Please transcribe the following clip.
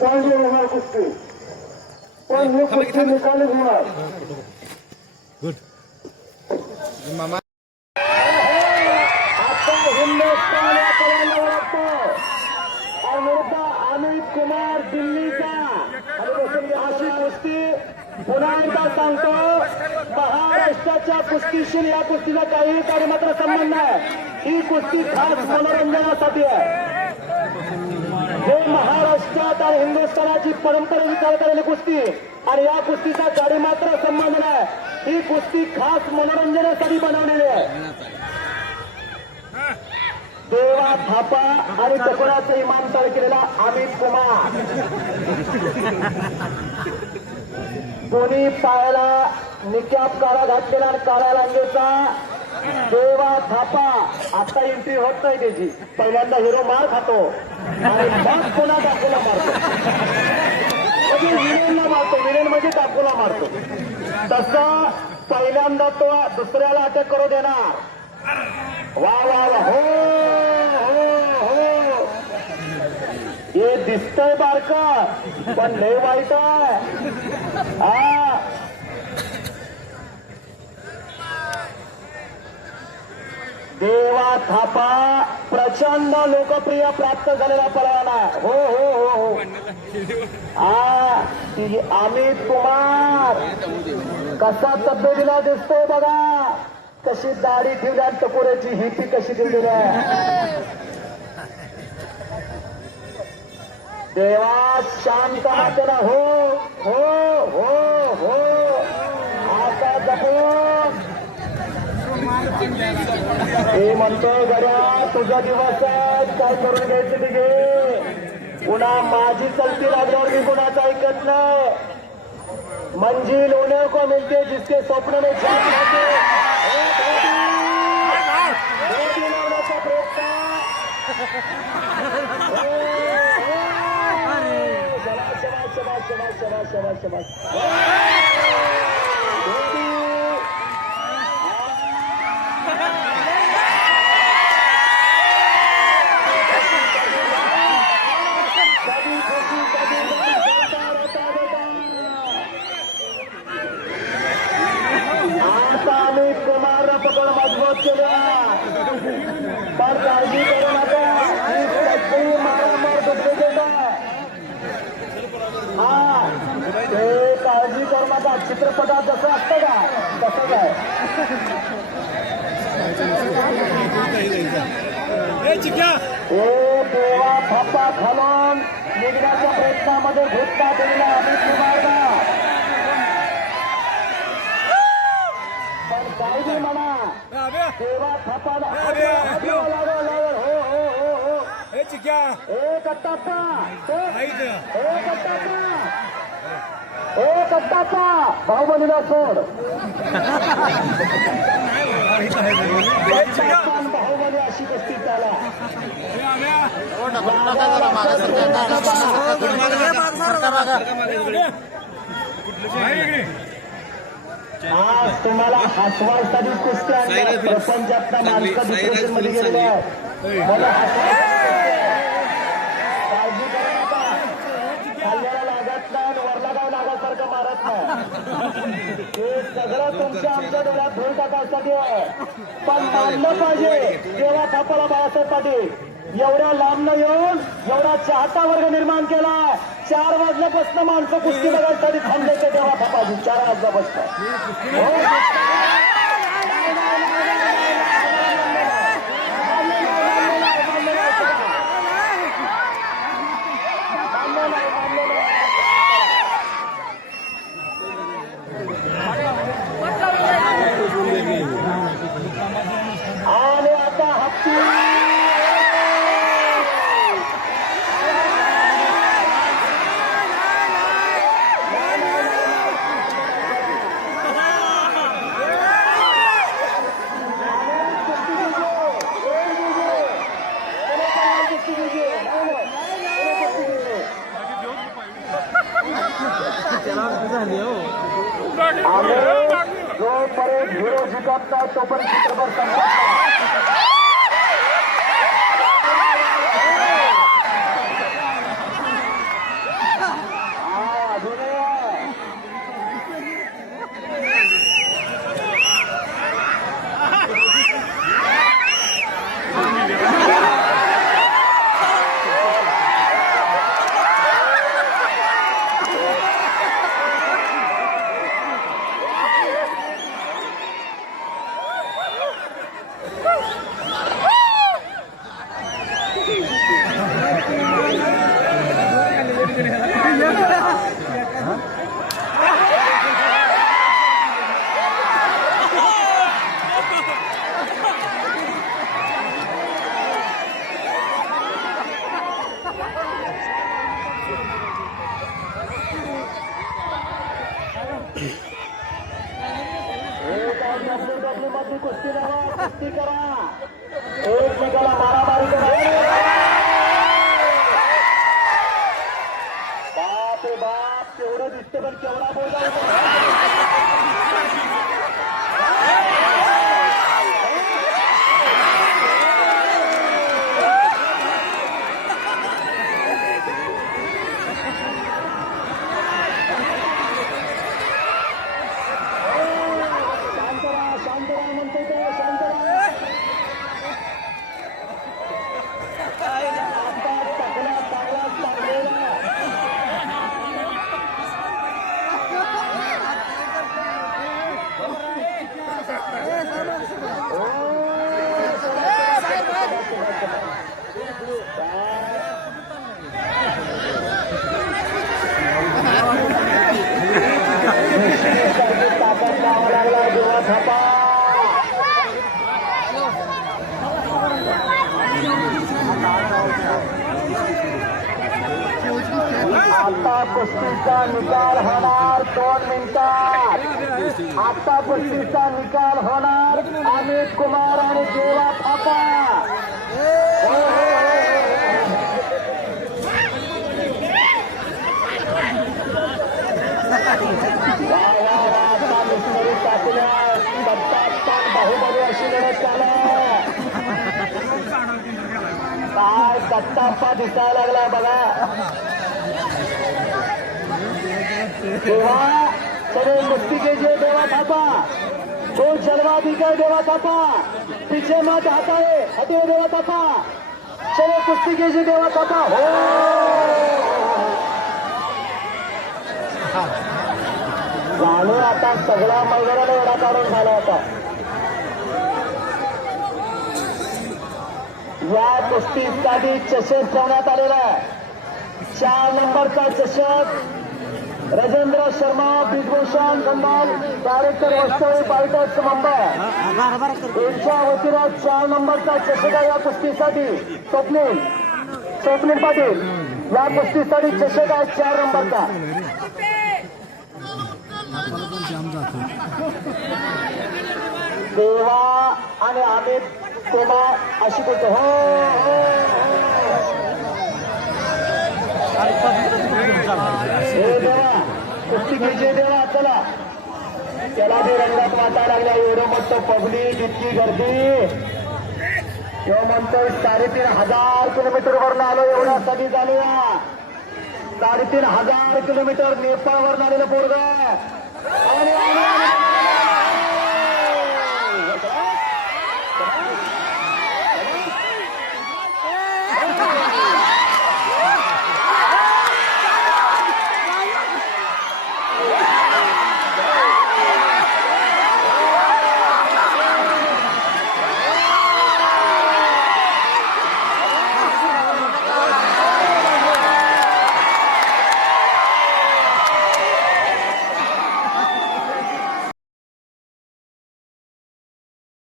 पॉईंटवर होणार कुस्ती, पण ही कुस्ती निकाली होणार. आता हिंदुस्थान या पलांवर असतो अमृता अमित कुमार दिल्लीचा अशी कुस्ती पुन्हा एकदा सांगतो. महाराष्ट्राच्या कुस्तीशी या कुस्तीचा काही तरी मात्र संबंध आहे. ही कुस्ती खास मनोरंजनासाठी आहे. हे महाराष्ट्रात आणि हिंदुस्थानाची परंपरेने चालत आलेली कुस्ती आणि या कुस्तीचा काही मात्र संबंध नाही. ही कुस्ती खास मनोरंजनासाठी बनवलेली आहे. देवा थापा आणि टकोराचा इमाम तयार केलेला अमित कुमार. कोणी पायाला निकॅप काळा घातलेला आणि काळ्या रांगेचा देवा थापा. आता एंट्री होत नाही त्याची. पहिल्यांदा हिरो मार खातो आणि मग पुन्हा टाकूला मारतो. म्हणजे विलेनला मारतो. विलेन म्हणजे टाकूला मारतो. तसं पहिल्यांदा तो दुसऱ्याला अटक करू देणार. वा वा वा. हो हो हो. हे दिसतंय बारका पण लय वाईट आहे. हा देवा थापा प्रचंड लोकप्रिय प्राप्त झालेला पलायन आहे. हो हो हो हो. अमित कुमार कसा तब्येतीला दिसतोय बघा. कशी दाढी ठेवल्या टकोऱ्याची ही ती कशी ठेवलेली आहे. देवा शांत हाताला. हो हो हो हो. आता जपून हे म्हणतो गड्या तुझा दिवस आहे काय करून घ्यायचं ते घे. पुन्हा माझी चलती लागल्यावर मी कुणाचं ऐकत नाही. मंजिल होने को मिलते जिसके स्वप्न में जान होते. लावण्याचा प्रयत्न. शबाश शबाश शबाश शबाश शबाश शबाश. पकड मजबूत केला पण काळजी करू नका. मारामार डुप्लिकेट आहे. हा ते काळजी करू नका. चित्रपटात जसं असतं का तसंच आहे. हे देवा थापा खालून निघण्याच्या प्रयत्नामध्ये घुसता दिलेला अमित कुमारला. पण काय बी म्हणा देवा थापाला लागल. हो हो हो हो. एक अट्टाचा एक अट्टाचा बाहुबलीला सोड. बाहुबली अशी गोष्टी त्याला आज तुम्हाला हसवायसाठी कुस्ती आणल्या. प्रपंचातल्या माणसं डिप्रेशन मध्ये गेलेले आहेत. मला काळजी करू नका. खाल्ल्याला लागत नाही आणि वरला काय लागासारखं मारत नाही. हे सगळं तुमच्या आमच्या डोळ्यात धुळ टाकायसाठी आहे. पण मानलं पाहिजे देवा थापाला बाळासाहेब पाटील एवढ्या लांब न येऊन एवढा चाहता वर्ग निर्माण केलाय. 4 वाजल्यापासून माणसं कुस्ती बघायसाठी थांबले ते देवा थापाजी. 4 वाजल्यापासून. आणि आता हत्ती जोपर्यंत हिरो जिंकत नाही तोपर्यंत चित्रपट संपत. आपली कुस्ती लावा, कुस्ती करा, एकमेकाला मारामारी करा. बाप रे बाप, केवढं दिसतं पण केवढा बोलला. शांतरा म्हणतो तो, शांतरा. आता टाकला चांगला टाकलेला. ताकद लावा लागला देवा थापा. आता कुस्तीचा निकाल होणार 2 मिनिटात. आता कुस्तीचा निकाल होणार अमित कुमार आणि देवा थापा. बाहुबली अशी लढत चालू. काय दत्ताप्पा दिसायला लागला बघा. तेव्हा सगळे कुस्ती के जे देवा थापा, जो जलवा दिखाए देवा थापा, पीछे मत हटाए, हटे देवा थापा. चलो कुस्ती के जे देवा थापा. हो गाणे आता सगळ्या मैदानाला एवढा काढून झाला होता. या कुस्तीसाठी चषक ठेवण्यात आलेला आहे. 4 नंबरचा चषक राजेंद्र शर्मा, बिगभूषण गंडाल, डायरेक्टर वास्तविक फायटर्स मुंबई यांच्या वतीनं 4 नंबरचा चषक आहे. या कुस्तीसाठी स्वप्नील पाटील या कुस्तीसाठी चषक आहे 4 नंबरचा. देवा आणि अमित कुमार अशी बोलतो. हो हे देवा कुस्ती घ्यायची देवा. चला त्याला बी रंगात वाटायला लागला. एवढं मोठं पब्लिक, इतकी गर्दी. किंवा म्हणतोय 3,500 किलोमीटरवरून आलो. एवढ्या सगळी जाणूया. 3,500 किलोमीटर नेपाळवरून आलेलं पोरग आणि